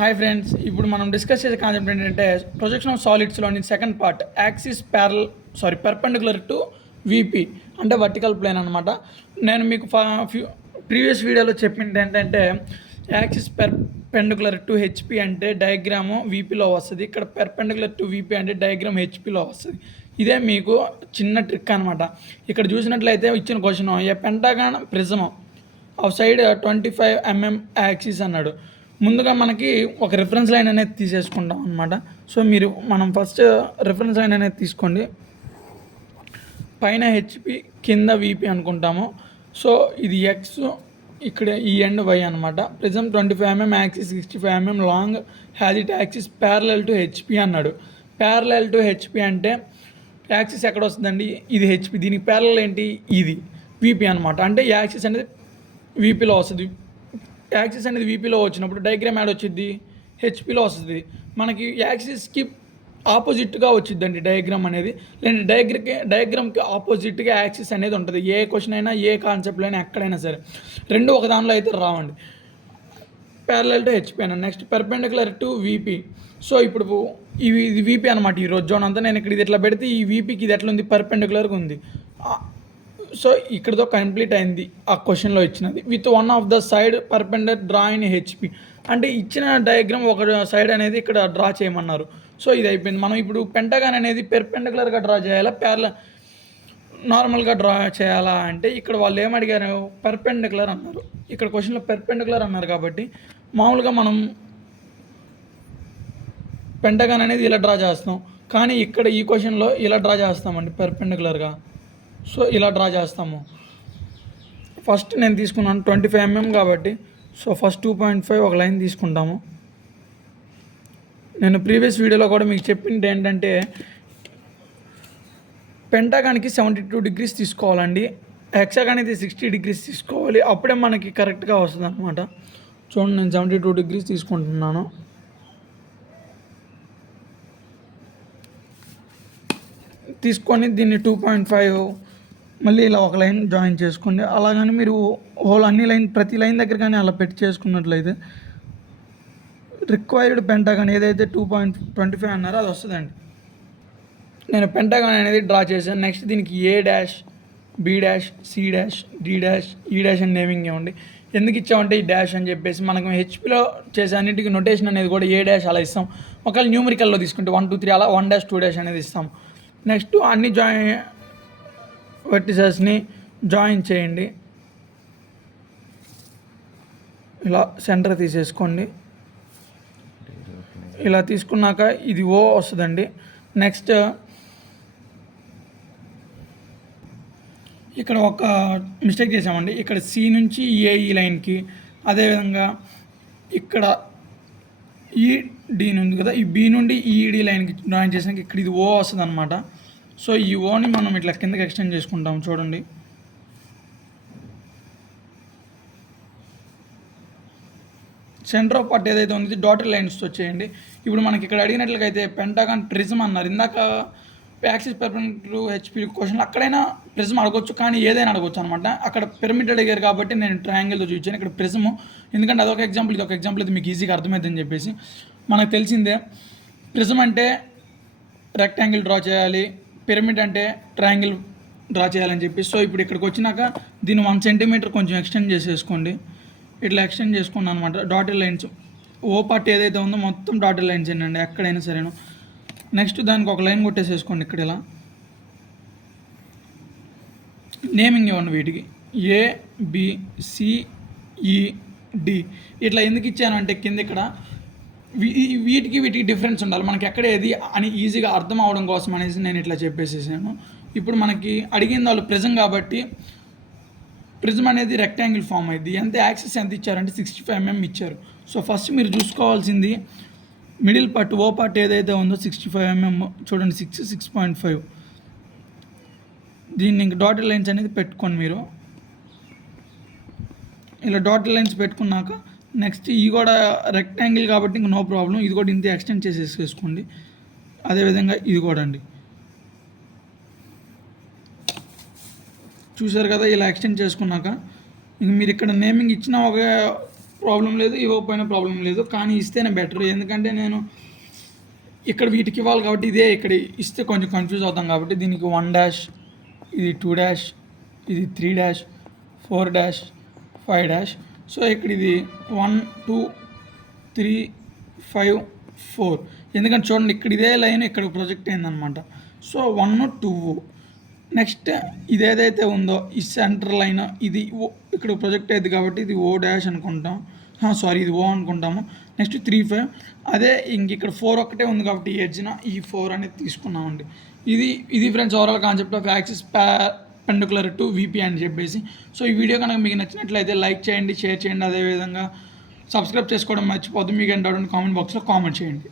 Hi friends, ఇప్పుడు మనం discuss చేసే కాన్సెప్ట్ ఏంటంటే ప్రొజెక్షన్ ఆఫ్ సాలిడ్స్లోని second part axis perpendicular to VP అంటే వర్టికల్ ప్లేన్ అనమాట. నేను మీకు ప్రీవియస్ వీడియోలో చెప్పింది ఏంటంటే యాక్సిస్ పెర్పెండికులర్ టు హెచ్పి అంటే డయాగ్రాము విపిలో వస్తుంది, ఇక్కడ పెర్పెండికులర్ టు విపి అంటే డయాగ్రామ్ హెచ్పిలో వస్తుంది. ఇదే మీకు చిన్న ట్రిక్ అనమాట. ఇక్కడ చూసినట్లయితే ఇచ్చిన question a pentagon prism of side 25 mm axis అన్నాడు. ముందుగా మనకి ఒక రిఫరెన్స్ లైన్ అనేది తీసేసుకుంటాం అనమాట. సో మనం ఫస్ట్ రిఫరెన్స్ లైన్ అనేది తీసుకోండి. పైన హెచ్పి కింద విపి అనుకుంటాము. సో ఇది ఎక్స్, ఇక్కడ ఈ ఎండ్ వై అనమాట. Prism 25 mm axis 65 mm long has it axis parallel to HP అన్నాడు. ప్యారలల్ టు హెచ్పి అంటే యాక్సిస్ ఎక్కడ వస్తుందండి? ఇది హెచ్పి, దీనికి ప్యారలల్ ఏంటి? ఇది విపి అనమాట. అంటే యాక్సిస్ అనేది విపిలో వస్తుంది. యాక్సిస్ అనేది విపిలో వచ్చినప్పుడు డయాగ్రామ్ యాడ్ వచ్చింది, హెచ్పిలో వస్తుంది. మనకి యాక్సిస్కి ఆపోజిట్గా వచ్చిందండి డయాగ్రామ్ అనేది. లేదంటే డయాగ్రామ్కి ఆపోజిట్గా యాక్సిస్ అనేది ఉంటుంది. ఏ క్వశ్చన్ అయినా ఏ కాన్సెప్ట్లో అయినా ఎక్కడైనా సరే రెండు ఒక దానిలో అయితే రావండి. ప్యారలల్ టు హెచ్పి అన్న. Next perpendicular to VP. So ఇప్పుడు ఇది విపి అనమాట. ఈ రోజు జోన్ అంతా నేను ఇక్కడ ఇది ఎట్లా పెడితే ఈ విపికి ఇది ఎట్లా ఉంది? పర్పెండికులర్గా ఉంది. సో ఇక్కడతో కంప్లీట్ అయింది ఆ క్వశ్చన్లో ఇచ్చినది. With one of the side perpendicular draw in HP అంటే ఇచ్చిన డయాగ్రామ్ ఒక సైడ్ అనేది ఇక్కడ డ్రా చేయమన్నారు. సో ఇది అయిపోయింది. మనం ఇప్పుడు పెంటగాన్ అనేది పెర్పెండికులర్గా డ్రా చేయాలా, నార్మల్గా డ్రా చేయాలా అంటే ఇక్కడ వాళ్ళు ఏమడిగారు? పర్పెండికులర్ అన్నారు. ఇక్కడ క్వశ్చన్లో పెర్పెండికులర్ అన్నారు కాబట్టి మామూలుగా మనం పెంటగాన్ అనేది ఇలా డ్రా చేస్తాం. కానీ ఇక్కడ ఈ క్వశ్చన్లో ఇలా డ్రా చేస్తామండి పెర్పెండికులర్గా. సో ఇలా డ్రా చేస్తాము. ఫస్ట్ నేను తీసుకున్నాను 25 mm కాబట్టి సో ఫస్ట్ 2.5 ఒక లైన్ తీసుకుంటాము. నేను ప్రీవియస్ వీడియోలో కూడా మీకు చెప్పింది ఏంటంటే పెంటాగానికి 72 degrees తీసుకోవాలండి, హెక్సాగానికి 60 degrees తీసుకోవాలి. అప్పుడే మనకి కరెక్ట్గా వస్తుంది అనమాట. చూడండి, నేను 72 degrees తీసుకుంటున్నాను. తీసుకొని దీన్ని 2.5 మళ్ళీ ఇలా ఒక లైన్ జాయిన్ చేసుకోండి. అలాగని మీరు ప్రతి లైన్ దగ్గర కానీ అలా పెట్టి చేసుకున్నట్లయితే రిక్వైర్డ్ పెంటాగాన్ ఏదైతే 2.25 అన్నారో అది వస్తుందండి. నేను పెంటాగాన్ అనేది డ్రా చేశాను. నెక్స్ట్ దీనికి A dash, B dash, C dash, D dash, E dash అని నేమింగ్ ఇవ్వండి. ఎందుకు ఇచ్చామంటే ఈ డాష్ అని చెప్పేసి మనకు హెచ్పిలో చేసే అన్నింటికి నొటేషన్ అనేది కూడా ఏ డాష్ అలా ఇస్తాం. ఒకవేళ న్యూమరికల్లో తీసుకుంటే 1 2 3 అలా 1 డాష్ 2 డాష్ అనేది ఇస్తాం. నెక్స్ట్ అన్ని వర్టిసెస్ని జాయిన్ చేయండి. ఇలా సెంటర్ తీసేసుకోండి. ఇలా తీసుకున్నాక ఇది ఓ వస్తుందండి. నెక్స్ట్ ఇక్కడ ఒక మిస్టేక్ చేసామండి. ఇక్కడ సి నుంచి ఈ లైన్కి, అదేవిధంగా ఇక్కడ ఈడి ఉంది కదా, ఈ బి నుండి ఈడి లైన్కి జాయిన్ చేసాక ఇక్కడ ఇది ఓ వస్తుంది అనమాట. సో ఈ ఓని మనం ఇట్లా కిందకి ఎక్స్టెండ్ చేసుకుంటాం. చూడండి, సెంటర్ ఆఫ్ పార్ట్ ఏదైతే ఉంది డాటెడ్ లైన్స్తో చేయండి. ఇప్పుడు మనకి ఇక్కడ అడిగినట్లయితే పెంటాగాన్ ప్రిజమ్ అన్నారు. ఇందాక axis perpendicular to HP question అక్కడైనా ప్రిజమ్ అడగొచ్చు, కానీ ఏదైనా అడగొచ్చు అనమాట. అక్కడ పిరమిడ్ అడిగారు కాబట్టి నేను ట్రయాంగిల్తో చూపించాను. ఇక్కడ ప్రిజము, ఎందుకంటే అదొక ఎగ్జాంపుల్, ఇది ఒక ఎగ్జాంపుల్ అయితే మీకు ఈజీగా అర్థమవుతుందని చెప్పేసి. మనకు తెలిసిందే ప్రిజమ్ అంటే రెక్టాంగిల్ డ్రా చేయాలి, పిరమిడ్ అంటే ట్రయాంగిల్ డ్రా చేయాలని చెప్పి. సో ఇప్పుడు ఇక్కడికి వచ్చినాక దీన్ని 1 cm కొంచెం ఎక్స్టెండ్ చేసేసుకోండి. ఇట్లా ఎక్స్టెండ్ చేసుకున్నాను అనమాట. డాటెడ్ లైన్స్ ఓ పార్ట్ ఏదైతే ఉందో మొత్తం డాటెడ్ లైన్స్ అండి ఎక్కడైనా సరేను. నెక్స్ట్ దానికి ఒక లైన్ కొట్టేసేసుకోండి. ఇక్కడ ఇలా నేమింగ్ ఇవ్వండి వీటికి, ఏ బి సి ఈ డి. ఇట్లా ఎందుకు ఇచ్చాను అంటే కింద ఇక్కడ వీటికి డిఫరెన్స్ ఉండాలి మనకి, ఎక్కడ ఏది అని ఈజీగా అర్థం అవడం కోసం అనేసి నేను ఇట్లా చెప్పేసేసాను. ఇప్పుడు మనకి అడిగింది వాళ్ళు ప్రిజం కాబట్టి ప్రిజం అనేది రెక్టాంగిల్ ఫామ్ అయింది. ఎంత యాక్సిస్ ఎంత ఇచ్చారంటే 65 mm ఇచ్చారు. సో ఫస్ట్ మీరు చూసుకోవాల్సింది మిడిల్ పార్ట్ ఓ పార్ట్ ఏదైతే ఉందో 65 mm. చూడండి, 6.5. దీన్ని ఇంక డాటెడ్ లైన్స్ అనేది పెట్టుకోండి. మీరు ఇలా డాటెడ్ లైన్స్ పెట్టుకున్నాక నెక్స్ట్ ఇది కూడా రెక్టాంగిల్ కాబట్టి ఇంక నో ప్రాబ్లం, ఇది కూడా ఇంత ఎక్స్టెండ్ చేసేసుకోండి. అదేవిధంగా ఇది కూడా అండి, చూసారు కదా. ఇలా ఎక్స్టెండ్ చేసుకున్నాక ఇంక మీరు ఇక్కడ నేమింగ్ ఇచ్చిన ఒక ప్రాబ్లం లేదు, ఇవ్వకపోయినా ప్రాబ్లం లేదు, కానీ ఇస్తేనే బెటర్. ఎందుకంటే నేను ఇక్కడ వీటికి ఇవ్వాలి కాబట్టి ఇదే ఇక్కడ ఇస్తే కొంచెం కన్ఫ్యూజ్ అవుతాం కాబట్టి దీనికి 1 డాష్, ఇది 2 డాష్, ఇది 3 డాష్, 4 డాష్, 5 డాష్. సో ఇక్కడ ఇది 1 2 3 5 4. ఎందుకంటే చూడండి ఇక్కడ ఇదే లైన్ ఇక్కడ ప్రొజెక్ట్ అయిందనమాట. సో 1 2. నెక్స్ట్ ఇది ఏదైతే ఉందో ఈ సెంటర్ లైన్ ఇది ఇక్కడ ప్రొజెక్ట్ అయ్యింది కాబట్టి ఇది ఓ డాష్ అనుకుంటాం, సారీ ఇది ఓ అనుకుంటాము. నెక్స్ట్ 3 5. అదే ఇంక ఇక్కడ 4 ఒక్కటే ఉంది కాబట్టి ఈ ఎడ్జ్న ఈ 4 అనేది తీసుకున్నామండి. ఇది friends overall concept of axis perpendicular to VP అని చెప్పేసి. సో ఈ వీడియో కనుక మీకు నచ్చినట్లయితే లైక్ చేయండి, షేర్ చేయండి, అదేవిధంగా సబ్స్క్రైబ్ చేసుకోవడం మర్చిపోద్దు. మీకు ఎంత డౌట్ కామెంట్ బాక్స్లో కామెంట్ చేయండి.